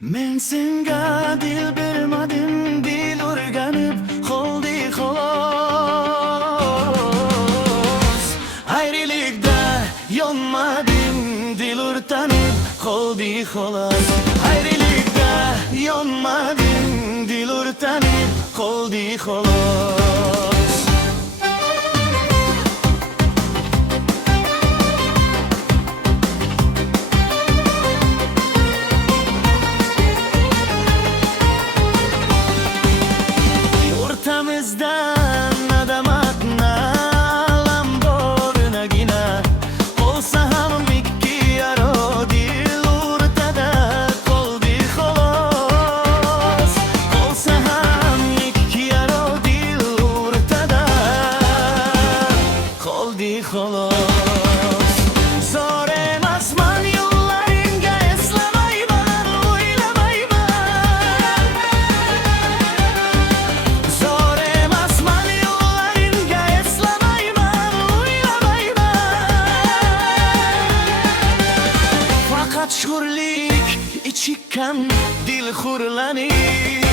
Men senga dil bermadim, dil o'rganib qoldi xolos. Ayrılıkta yonmadim, dil o'rtanib qoldi xolos. Ayrılıkta yonmadim, dil o'rtanib qoldi xolos. O'rtamizdan adamatna lambornagina olsa ham ikki yaro dil o'rtada qoldi xolos. Olsa ham ikki yaro dil o'rtada qoldi xolos. Zor emasman yo'llaringga eslamayman, o'ylamayman. Zor emasman yo'llaringga eslamayman, o'ylamayman. Faqat sho'rlik ichikkan dil xurlanib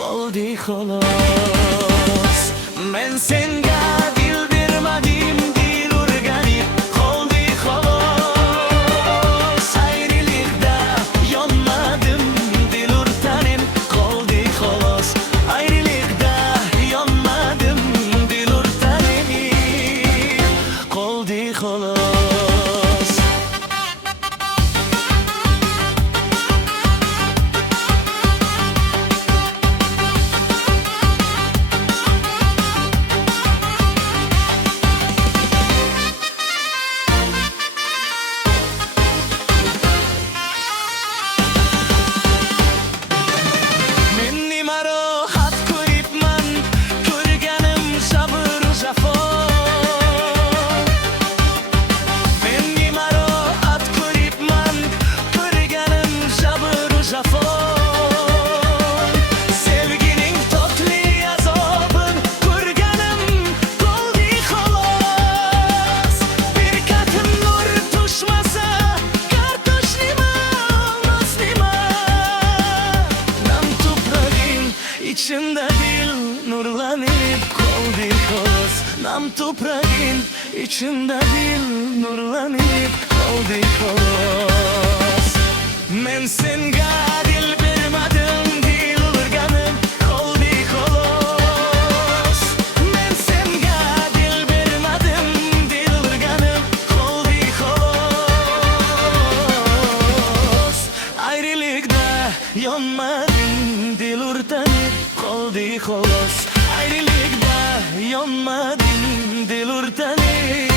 qoldi xolos. Men senga dil bermadim, dil o'rganib qoldi xolos. Ayrılıkta yonmadim, dil o'rtanib qoldi xolos. Ayrılıkta yonmadim, dil o'rtanib qoldi xolos. Sevginin totli azobin ko'rganim qoldi xolos. Bir qatim nur tushmasa kartosh nima, olmos nima. Nam to'prag'ing ichimda dil nurlanib qoldi xolos. Nam to'prag'ing ichimda dil nurlanib qoldi xolos. Men senga dil bermadim, dil o'rganib qoldi xolos. Men senga dil bermadim, dil o'rganib qoldi xolos. Ayrılıkta yonmadim, dil o'rtanib qoldi xolos. Ayrılıkta yonmadim, dil o'rtanib